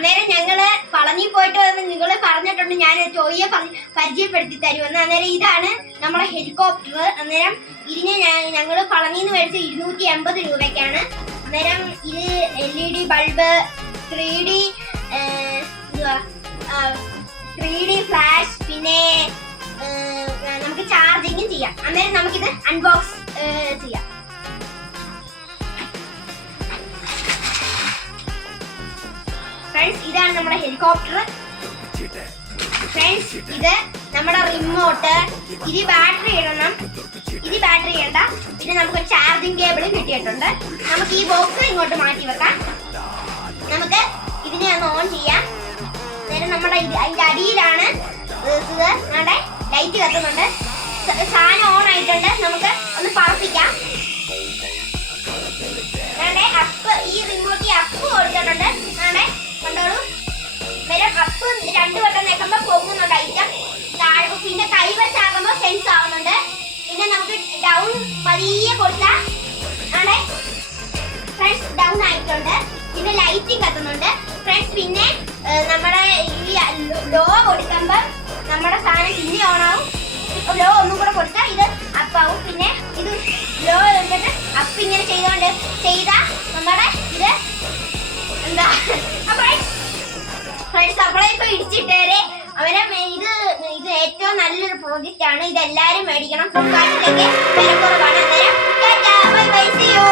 അന്നേരം ഞങ്ങള് പളനി പോയിട്ട് വന്ന് നിങ്ങള് പറഞ്ഞിട്ടുണ്ട് ഞാൻ ചോയ്യെ പരിചയപ്പെടുത്തി തരുമെന്ന്. അന്നേരം ഇതാണ് നമ്മുടെ ഹെലികോപ്റ്റർ. അന്നേരം ഇതിന് ഞങ്ങള് പളനിന്ന് മേടിച്ച 280 രൂപയ്ക്കാണ്. അന്നേരം ഇത് LED ബൾബ്, 3D ഫ്ലാഷ്, പിന്നെ നമുക്ക് ചാർജിങ്ങും ചെയ്യാം. അന്നേരം നമുക്കിത് അൺബോക്സ് ചെയ്യാം. ഫ്രണ്ട്സ്, ഇതാണ് നമ്മുടെ ഹെലികോപ്റ്റർ. ഫ്രണ്ട്സ്, ഇത് നമ്മുടെ റിമോട്ട്. ഇത് ബാറ്ററി ഇടണം, ഇത് ബാറ്ററി ഇടണ്ട. പിന്നെ നമുക്ക് ചാർജിങ് കേബിൾ കിട്ടിയിട്ടുണ്ട്. നമുക്ക് ഈ ബോക്സ് ഇങ്ങോട്ട് മാറ്റി വെക്കാം. നമുക്ക് ഇതിനെ ഒന്ന് ഓൺ ചെയ്യാം. അന്നേരം നമ്മുടെ അതിന്റെ അടിയിലാണ് നമ്മുടെ ലൈറ്റ് കത്തുന്നുണ്ട്. സാധനം ഓൺ ആയിട്ടുണ്ട്. നമുക്ക് ഒന്ന് പറപ്പിക്കാം. അപ്പ്, ഈ റിമോട്ടിൽ അപ്പ് കൊടുത്തിട്ടുണ്ട്. കണ്ടോളൂ, അപ്പ് 2 വട്ടം നിൽക്കുമ്പോ പോകുന്നുണ്ട് ഐറ്റം. പിന്നെ കൈവച്ചാകുമ്പോ സെൻസ് ആവുന്നുണ്ട്. പിന്നെ നമുക്ക് ഡൗൺ പതിയെ കൊടുത്താൽ ഫ്രണ്ട്സ് ഡൗൺ ആയിട്ടുണ്ട്. പിന്നെ ലൈറ്റിംഗ് കത്തുന്നുണ്ട് ഫ്രണ്ട്സ്. പിന്നെ നമ്മുടെ ഈ ലോ കൊടുക്കുമ്പോ നമ്മുടെ സാധനം പിന്നെ ഓണാവും. ലോ ഒന്നും കൂടെ കൊടുത്താൽ ഇത് അപ്പാവും. പിന്നെ ഇത് ലോ എടുത്തിട്ട് അപ്പ് ഇങ്ങനെ ചെയ്താൽ നമ്മുടെ ഇത് എന്താ ഫ്രണ്ട്സ് അപ്പളെ ഇപ്പൊ ഇടിച്ചിട്ടേരെ അവരെ. ഇത് ഏറ്റവും നല്ലൊരു പ്രോജക്റ്റ് ആണ്. ഇത് എല്ലാരും മേടിക്കണം. ഫ്ലിപ്കാർട്ടിലൊക്കെ വില കുറവാണ്. അന്നേരം ബൈ ബൈ, സീ യു.